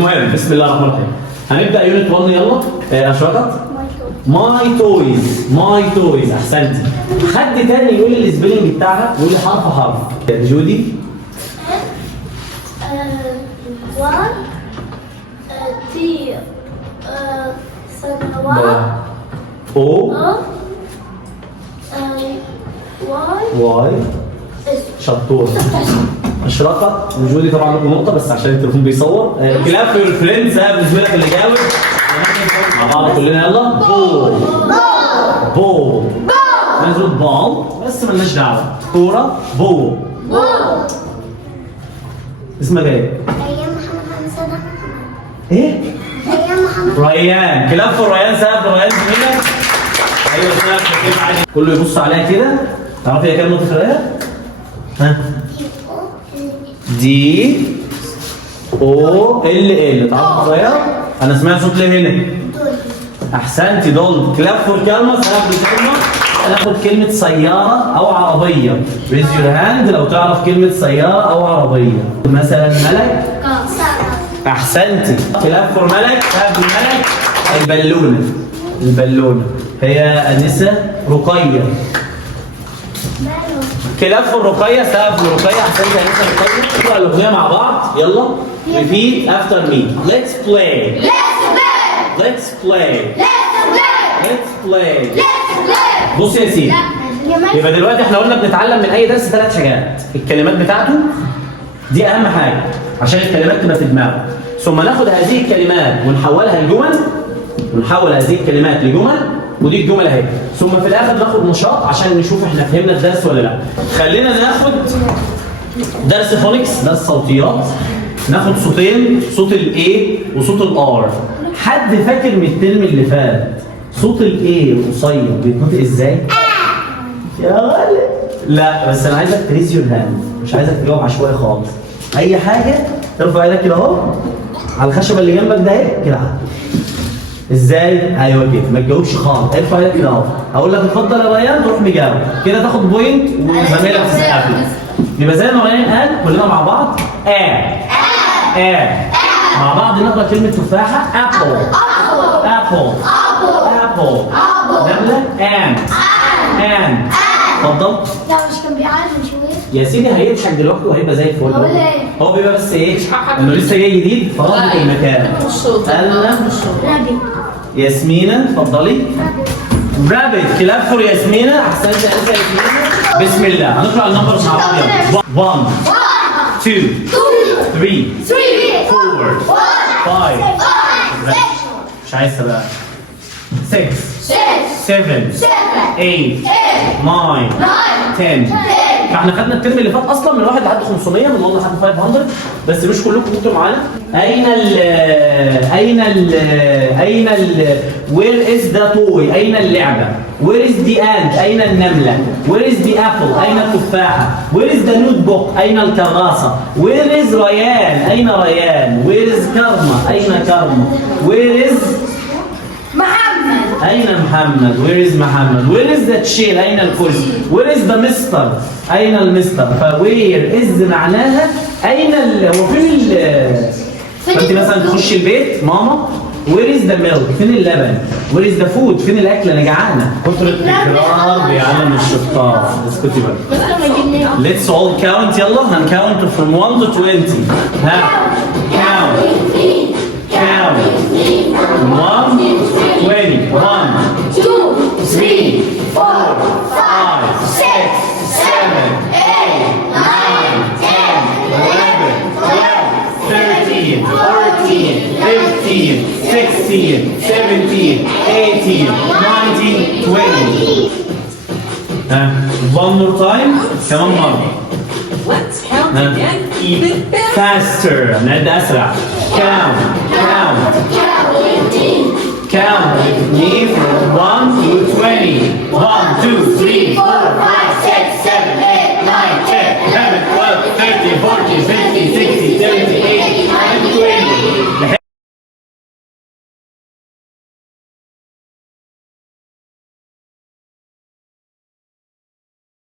المهم بسم الله الرحمن الرحيم. هنبدا يونت 1 يلا. اشرقت ماي تويز. ماي تويز احسنتي. حد تاني يقول لي السبيلنج بتاعها، يقول لي حرف حرف. جودي وان تي سنوات او واي شطور. اشرقت وجودي طبعا لكم نقطه بس عشان التليفون بيصور. كلاب في الفريندز بالنسبه لك اللي جاوب مع بعض كلنا يلا. بول بول نزل بال بس مالناش دعوه. كوره بول. اسمك ايه؟ ريان محمد صدق. ايه؟ ريان محمد ريان. كلاب في ريان سقف ريان زميلك. ايوه سقف كده عادي. كله يبص عليها كده. تعرفي هي كام نقطه في الرئه؟ ها؟ دي او ال ال. تعرف صغير؟ انا سمعت صوت ليه هنا؟ احسنتي دول. كلاب فور كلمه. هناخد كلمه سياره او عربيه. ريز يور هاند لو تعرف كلمه سياره او عربيه. مثلا ملك. احسنتي. كلاب فور ملك. كلاب الملك البالونه. البالونه هي انسه رقيه. كلاب في الرقيه. سقف الرقيه. احسنتي يا انسه رقيه. نقرا الاغنيه مع بعض يلا. repeat after me. let's play. let's play. let's play. بص يا سيدي، يبقى دلوقتي احنا قلنا بنتعلم من اي درس 3 حاجات. الكلمات بتاعته دي اهم حاجه عشان الكلمات تبقى في دماغك، ثم ناخد هذه الكلمات ونحولها لجمل، ونحول هذه الكلمات لجمل، ودي الجمل اهي، ثم في الاخر ناخد نشاط عشان نشوف احنا فهمنا الدرس ولا لا. خلينا ناخد درس فونكس، درس صوتيات. ناخد صوتين، صوت الاي وصوت الار. حد فاكر من الترم اللي فات صوت الاي قصير بيتنطق ازاي؟ يا غالي لا، بس انا عايزك تريز يور هاند، مش عايزك تجاوب عشوائي خالص. اي حاجه ارفع ايدك كده اهو على الخشبه اللي جنبك ده اهي كده. ازاي؟ ايوه كده، ما تجاوبش خالص. ارفع ايدك كده اهو. هقول لك اتفضل يا ريان تروح مجاوب كده، تاخد بوينت وزميلك تسقف لك. يبقى زي ما ريان قال كلنا مع بعض مع بعض نقرا كلمه تفاحه. ابل ابل ابل. نمله ان اتفضل. لا مش كان بيعالج شويه يا سيدي هيضحك دلوقتي وهيبقى زي الفل. هو بيبقى بس ايه؟ انه لسه جاي جديد فربط المكان. رابط. ياسمينة اتفضلي. رابط. كلاب فور ياسمينة. احسنتي يا ياسمينة. بسم الله هنقرا النمبرز مع بعض يلا. 1 2 3 4 5 مش عايزها بقى. 6 7 8 9 10. فاحنا خدنا الترم اللي فات اصلا من 1 لحد 500، من 1 لحد 500، بس مش كلكم كنتوا معانا. اين ال where is the toy؟ اين اللعبه؟ where is the ant؟ اين النمله؟ where is the apple؟ اين التفاحه؟ where is the notebook؟ اين الكراسه؟ where is ريان؟ اين ريان؟ where is كرمه؟ اين كرمه؟ where is محمد. أين محمد؟ Where is محمد؟ Where is the chair؟ أين الكرسي؟ Where is the mister؟ أين المستر؟ فwhere is معناها أين هو فين فأنت مثلا تخشي البيت ماما Where is the milk؟ فين اللبن؟ Where is the food؟ فين الأكل؟ أنا جعانة. كتر التكرار بيعلم الشطار. اسكتي بقى. Let's all count يلا. هنكاونت from 1 to 20. ها count 1 20 1 2 3 4 5 6 7 8 9 10 11 12 13 14 15 16 17 18 19 20. One more time. كمان مرة. Let's count again even faster. Faster. نعد أسرع. Count with me from 1 to 20. 1 2 3 4 5 6 7 8 9 10 11 12 13